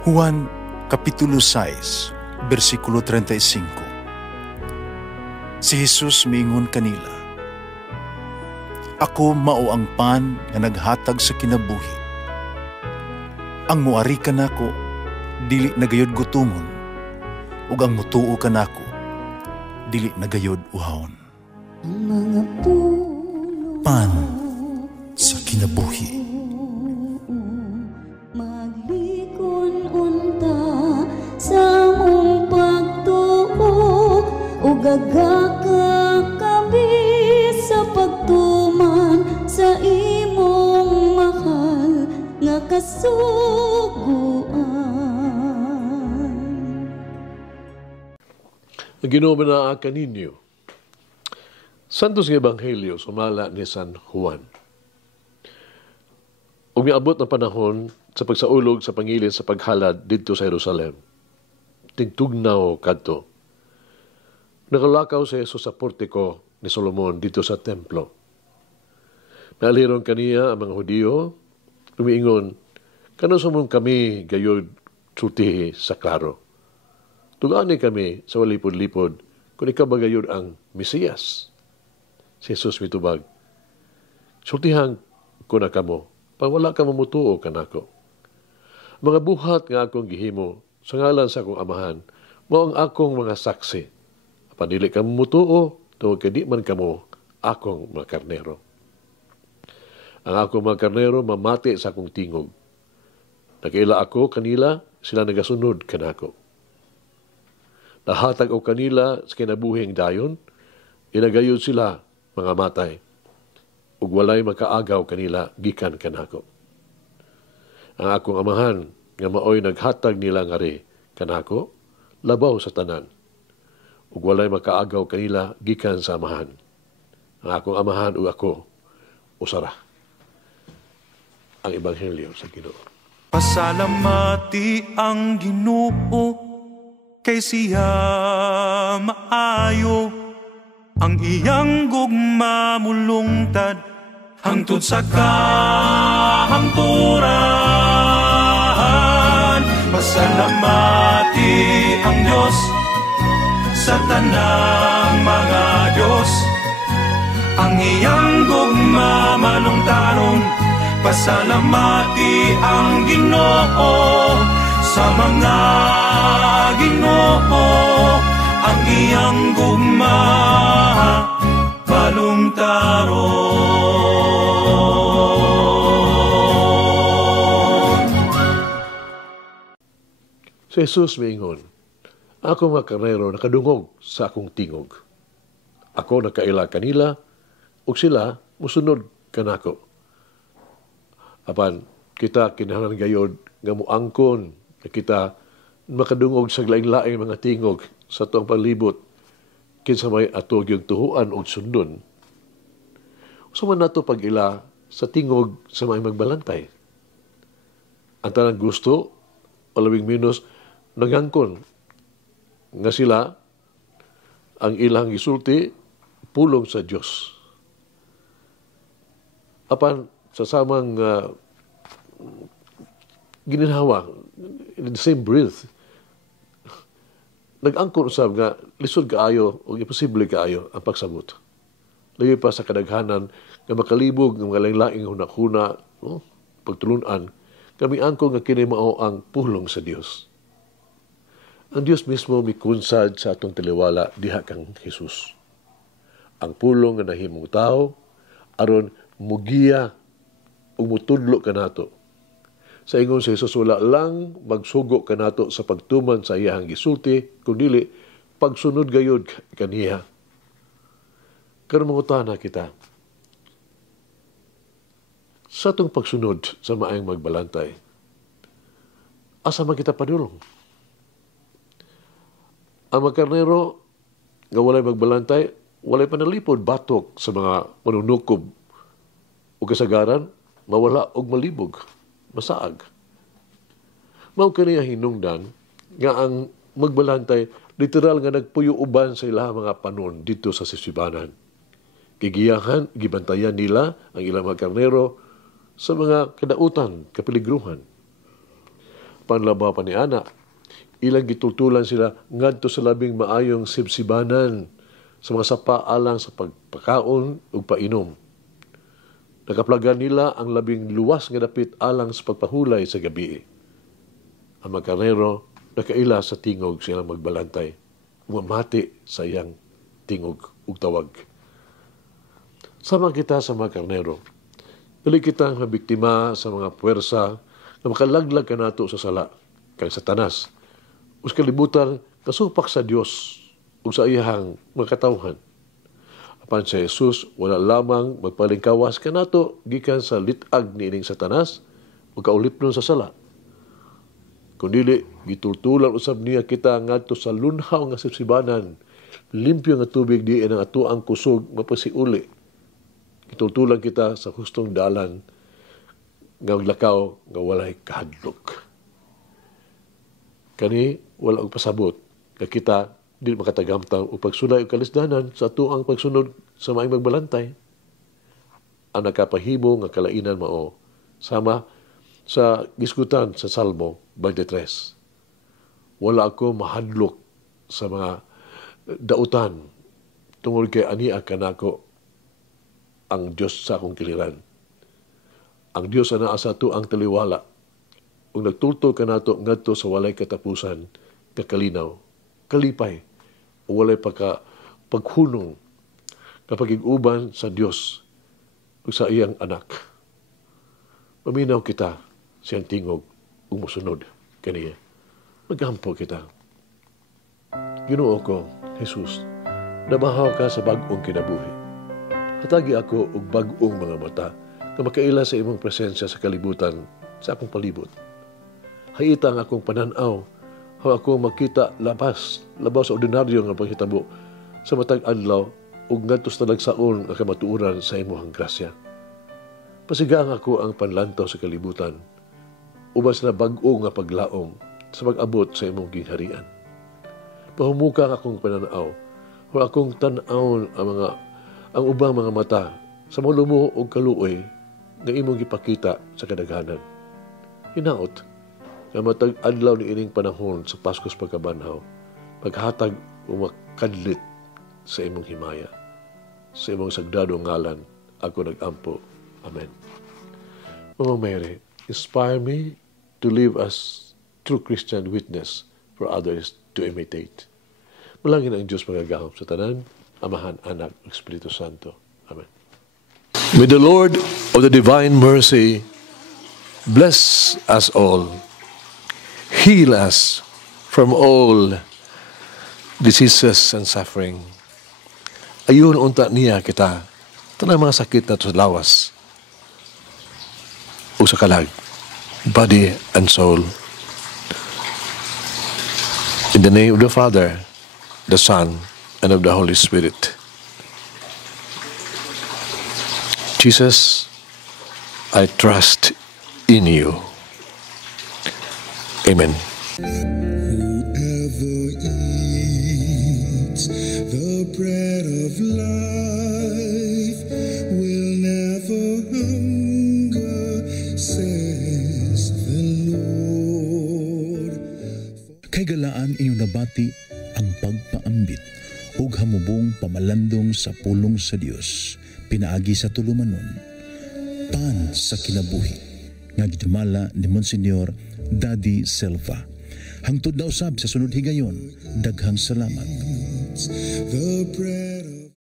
Juan Kapitulo 6, versikulo 35. Si Jesus miingon kanila, "Ako mao ang pan nga naghatag sa kinabuhi. Ang muari kanako dili nagayod gutomon, ug ang mutuo kanako dili nagayod uhawon." Pan sa kinabuhi. Sa mong pagtuo o gagakakabi sa pagtuman sa imong mahal nga kasuguan. Ginoo na kaninyo. Santos nga Ebanghelyo sumala ni San Juan. Ug miabot na panahon sa pagsaulog sa pangilin sa paghalad didto sa Jerusalem. Tigtugnaw kadto. Nakalakaw si Jesus sa portiko ni Solomon dito sa templo. Naaliron kaniya ang mga Hudiyo, umiingon, "Kano sumon kami gayod sultihi sa klaro? Tugani kami sa walipod-lipod kung ikaw ba gayod ang Mesiyas." Si Jesus mitubag, "Sultihan ko na kamo, pag wala ka mamutuo kanako. Mga buhat nga akong gihimo sa ngalan sa akong amahan, mao ang akong mga saksi. Apan dili ka mamutuo, tungod kay di man kamo akong mga karnero. Ang akong mga karnero mamati sa akong tingog. Nakaila ako kanila, sila nagasunod kanako. Nahatag o kanila sa kinabuhing dayon, inagayod sila mga matay, ug walay makaagaw kanila gikan kanako. Ang akong amahan nga maoy naghatag nila ngari kanako labaw sa tanan, ug walay makaagaw kanila gikan sa amahan. Ang akong amahan ug ako usara." Ang Ebanghelyo sa Ginoo. Pasalamati ang Ginoo kay siya maayo, ang iyang gugma mulungtad hangtod sa kahangturan. Pasalamati ang Diyos sa tanang mga Diyos, ang iyang gugma malungtaron. Pasalamati ang Ginoo sa mga Ginoo, ang iyang gugma malungtaron. Si Jesus miingon, "Ako mga karnero nakadungog sa akong tingog. Ako nakaila kanila, ug sila musunod kanako. Apan kita kinahanglan gayod nga muangkon na kita makadungog sa lain-laing mga tingog sa tuang palibot kinsa may atog yung tuhuan o sundon. Suman nato pag-ila sa tingog sa mga magbalantay. Ang tanang gusto o labing minus nagangkon nga sila ang ilang isulti pulong sa Diyos. Apan sa samang gininhawa, in the same breath, nag-angkon usab nga lisod kaayo o imposible kaayo ang pagsabot. Labi pa sa kadaghanan nga makalibog ng mga laing-laing hunakuna, no? Pagtulunan, kami angkon nga kini mao ang pulong sa Dios. Ang Dios mismo mikunsad sa atong taliwala diha kang Jesus. Ang pulong nga nahimong tao aron mugiya ug mutudlo kanato. Sa ingon si Jesus, wala lang magsugo kanato sa pagtuman sa iyang gisulti, kundi pagsunod gayod kaniya. Karon mangutana kita, sa atong pagsunod sa maayong magbalantay, asa man kita padulong? Ang magkarnero nga walay magbalantay, walay panalipod batok sa mga manunukob o kasagaran, mawala og malibog, masaag. Mao kaniya hinungdan nga ang magbalantay literal nga nagpuyo uban sa ilang mga panon dito sa sisibanan. Gigiyahan, gibantayan nila ang ilang mga karnero sa mga kadautan, kapiligruhan. panlaba pa ni ana. Ilang gitultulan sila ngadto sa labing maayong sibsibanan sa mga sapa alang sa pagpakaon ug painom. Nakaplagan nila ang labing luwas nga dapit alang sa pagpahulay sa gabi. Ang mga karnero nakaila sa tingog silang magbalantay. Umamati sa iyang tingog ug tawag. Sama kita sa mga karnero. Dili kita mabiktima sa mga puwersa na makalaglag ka nato sa sala kay Satanas. Us kalibutan kasupak sa Dios ug sa iyang mga katawhan. Apan sa Jesus wala lamang magpalingkawas ka nato gikan sa litag niining Satanas ug kaulipnon sa sala. Kundili gitultulan usab niya kita ngadto sa lunhaw nga sibsibanan, limpyo nga tubig diin ang atuang kusog mapasiuli. Gitultulan kita sa hustong dalan nga maglakaw nga walay kahadlok. Kani wala og pasabot nga kita dili makatagamtang og pagsulay og kalisdanan sa atuang pagsunod sa maayong magbalantay. Ang nakapahimo nga kalainan mao sama sa gisgutan sa Salmo 23. Wala ako mahadlok sa mga dautan tungod kay ania kanako ang Dios sa akong kiliran. Ang Dios ana sa atuang taliwala ug nagtultol kanato ngadto sa walay katapusan kakalinaw, kalipay o walay paghunong kapag ig-uban sa Dios ug sa iyang anak. Paminaw kita siyang tingog ug mosunod kaniya. Magampo kita. Ginoo ko, Jesus, nabahaw ka sa bag-ong kinabuhi. Hatagi ako og bag-ong mga mata na makaila sa imong presensya sa kalibutan sa akong palibot. Hayita ang akong pananaw, haw ako makita labas sa ordinaryo nga panghitabo sa matag adlaw ug ngadto sa talagsaon nga kamatuoran sa imong grasya. Pasigaan ako ang panlantaw sa kalibutan, uban sa bag-o nga paglaom sa pag-abot sa imong gingharian. Pahumuka ang akong pananaw, haw akong tan-awon ang ubang mga mata sa malumo og kaluoy nga imong gipakita sa kadaghanan. Hinaot nga matag adlaw ni ining panahon sa Paskos pagkabanhaw, maghatag o makadlit sa imong himaya. Sa imong sagdado ngalan, ako nag-ampo. Amen. Mama Mary, inspire me to live as true Christian witness for others to imitate. Malangin ang Diyos magagahom sa tanan, Amahan, Anak, Espiritu Santo. Amen. May the Lord of the divine mercy bless us all, heal us from all diseases and suffering. Ayun unta niya kita, tanang mga sakit na sa lawas o sa kalag, body and soul. In the name of the Father, the Son, and of the Holy Spirit. Jesus, I trust in you. Amen. Whoever eats the bread of life will never hunger, says the Lord. Kay galaan inyong nabati ang pagpaambit ug hamubong pamalandong sa pulong sa Dios pinaagi sa tulumanon pan sa kinabuhi nga gidumala ni Monsignor Daddy Silva. Hangtod na usab sa sunod higayon, daghang salamat. The bread